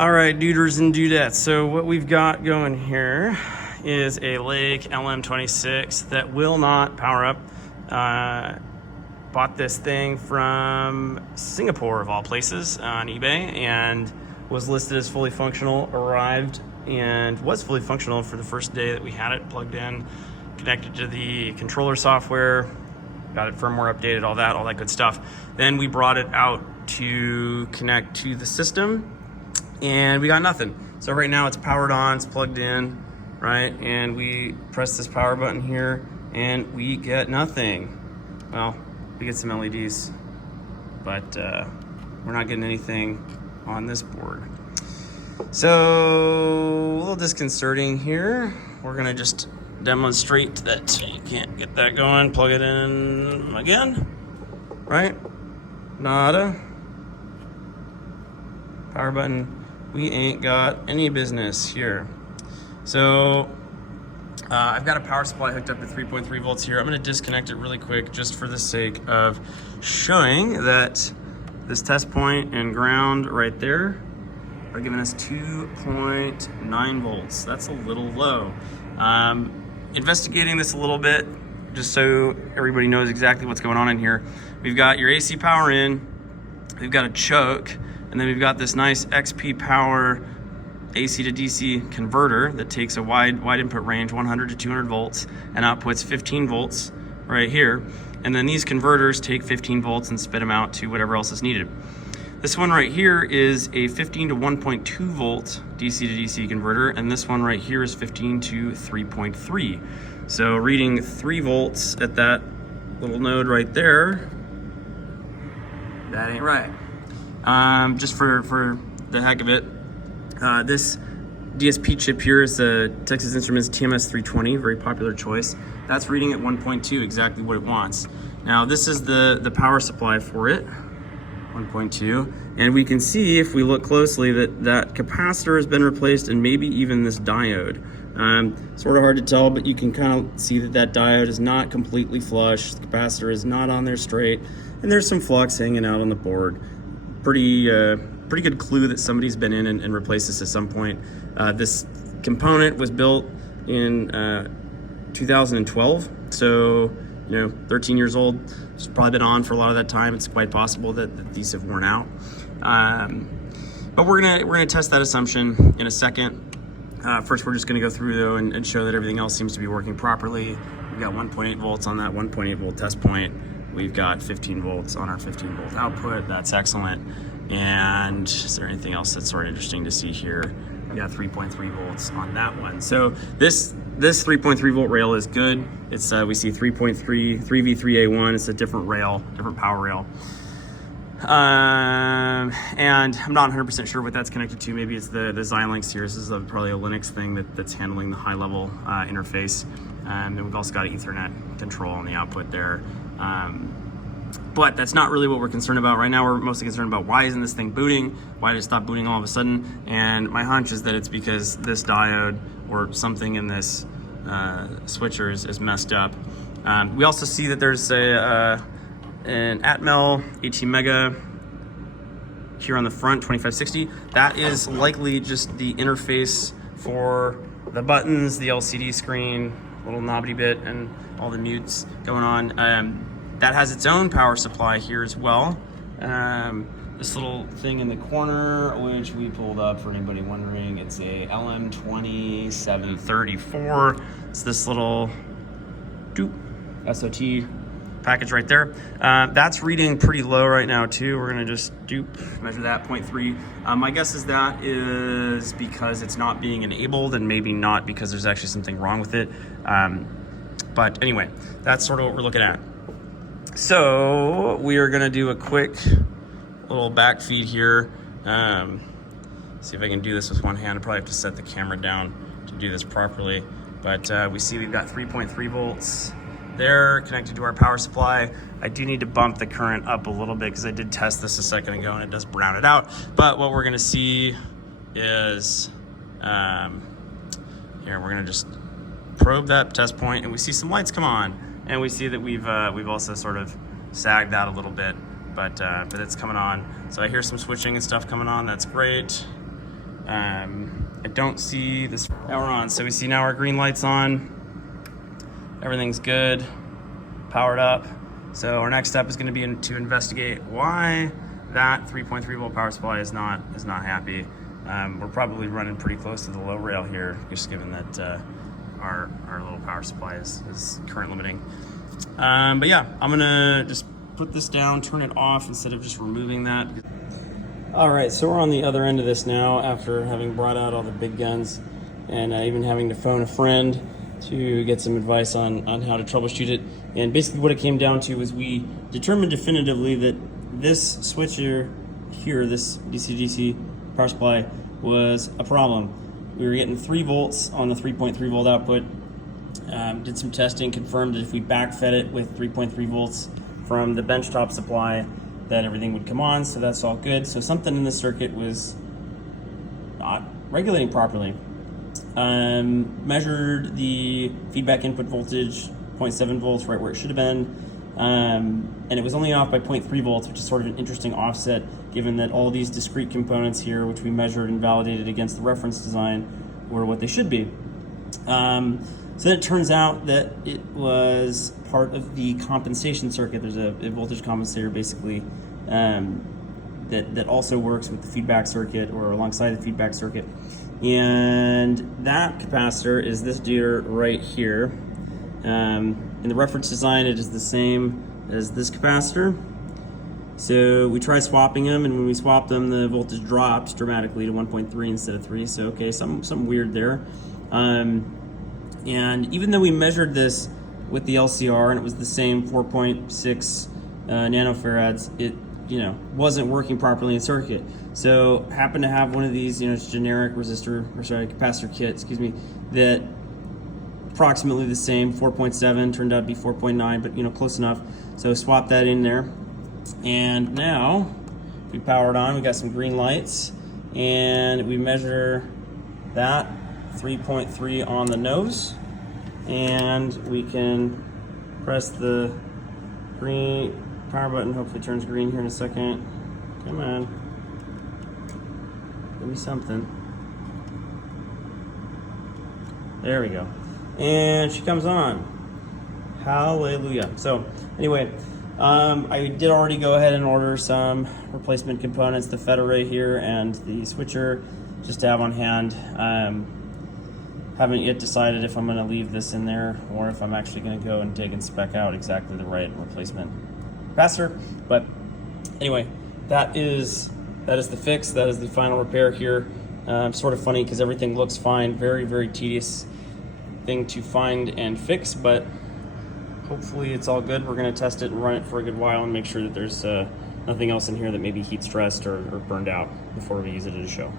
All right, duders and dudettes. So what we've got going here is a Lake LM26 that will not power up. Bought this thing from Singapore, of all places, on eBay, and was listed as fully functional, arrived and was fully functional for the first day that we had it plugged in, connected to the controller software, got it firmware updated, all that good stuff. Then we brought it out to connect to the system, and we got nothing. So right now it's powered on, it's plugged in, right? And we press this power button here and we get nothing. Well, we get some LEDs, but we're not getting anything on this board. So a little disconcerting here. We're gonna just demonstrate that you can't get that going. Plug it in again, right? Nada. Power button. We ain't got any business here. So I've got a power supply hooked up to 3.3 volts here. I'm gonna disconnect it really quick just for the sake of showing that this test point and ground right there are giving us 2.9 volts. That's a little low. Investigating this a little bit, just so everybody knows exactly what's going on in here. We've got your AC power in, we've got a choke, and then we've got this nice XP power AC to DC converter that takes a wide input range, 100 to 200 volts, and outputs 15 volts right here. And then these converters take 15 volts and spit them out to whatever else is needed. This one right here is a 15 to 1.2 volt DC to DC converter, and this one right here is 15 to 3.3. So reading 3 volts at that little node right there, that ain't right. Just for the heck of it, this DSP chip here is the Texas Instruments TMS320, very popular choice. That's reading at 1.2, exactly what it wants. Now this is the power supply for it, 1.2, and we can see if we look closely that capacitor has been replaced, and maybe even this diode. Sort of hard to tell, but you can kind of see that diode is not completely flush, the capacitor is not on there straight, and there's some flux hanging out on the board. Pretty good clue that somebody's been in and replaced this at some point. This component was built in 2012, so 13 years old. It's probably been on for a lot of that time. It's quite possible that these have worn out. But we're gonna test that assumption in a second. First, we're just gonna go through though and show that everything else seems to be working properly. We've got 1.8 volts on that 1.8 volt test point. We've got 15 volts on our 15 volt output. That's excellent. And is there anything else that's sort of interesting to see here? We got 3.3 volts on that one. So this 3.3 volt rail is good. It's we see 3V3A1. It's a different rail, different power rail. And I'm not 100% sure what that's connected to. Maybe it's the Xilinx here. This is probably a Linux thing that's handling the high level interface. And then we've also got an Ethernet control on the output there. But that's not really what we're concerned about. Right now, we're mostly concerned about why isn't this thing booting? Why did it stop booting all of a sudden? And my hunch is that it's because this diode or something in this switcher is messed up. We also see that there's an Atmel 18 mega here on the front, 2560. That is likely just the interface for the buttons, the LCD screen, little knobbly bit, and all the mutes going on. That has its own power supply here as well. This little thing in the corner, which we pulled up for anybody wondering, it's a LM2734. It's this little SOT package right there. That's reading pretty low right now too. We're gonna just measure that, 0.3. My guess is that is because it's not being enabled, and maybe not because there's actually something wrong with it. But anyway, that's sort of what we're looking at. So we are gonna do a quick little back feed here. See if I can do this with one hand. I probably have to set the camera down to do this properly. But we see we've got 3.3 volts there connected to our power supply. I do need to bump the current up a little bit because I did test this a second ago and it does brown it out. But what we're gonna see is, here we're gonna just probe that test point, and we see some lights come on. And we see that we've also sort of sagged that a little bit, but it's coming on. So I hear some switching and stuff coming on. That's great. I don't see this. Now we're on. So we see now our green light's on. Everything's good, powered up. So our next step is going to be to investigate why that 3.3 volt power supply is not happy. We're probably running pretty close to the low rail here, just given that our little power supply is current limiting. But yeah, I'm gonna just put this down, turn it off instead of just removing that. All right, so we're on the other end of this now after having brought out all the big guns and even having to phone a friend to get some advice on how to troubleshoot it. And basically what it came down to was we determined definitively that this switcher here, this DC-DC power supply, was a problem. We were getting 3 volts on the 3.3 volt output. Did some testing, confirmed that if we backfed it with 3.3 volts from the benchtop supply, that everything would come on, so that's all good. So something in the circuit was not regulating properly. Measured the feedback input voltage, 0.7 volts, right where it should have been. And it was only off by 0.3 volts, which is sort of an interesting offset given that all these discrete components here, which we measured and validated against the reference design, were what they should be. So then it turns out that it was part of the compensation circuit. There's a voltage compensator basically that also works with the feedback circuit or alongside the feedback circuit. And that capacitor is this dude right here. In the reference design, it is the same as this capacitor. So we tried swapping them, and when we swapped them, the voltage dropped dramatically to 1.3 instead of 3. So okay, something weird there. And even though we measured this with the LCR and it was the same 4.6 nanofarads, it wasn't working properly in circuit. So happened to have one of these generic capacitor kit, that approximately the same, 4.7, turned out to be 4.9, but close enough. So swap that in there, and now we power it on. We got some green lights, and we measure that 3.3 on the nose, and we can press the green power button. Hopefully it turns green here in a second. Come on, give me something. There we go. And she comes on. Hallelujah. So anyway, I did already go ahead and order some replacement components, the FET array here and the switcher, just to have on hand. Haven't yet decided if I'm going to leave this in there or if I'm actually going to go and dig and spec out exactly the right replacement capacitor. But anyway, that is the fix. That is the final repair here. Sort of funny because everything looks fine. Very, very tedious thing to find and fix, but hopefully it's all good. We're going to test it and run it for a good while and make sure that there's nothing else in here that may be heat stressed or burned out before we use it at a show.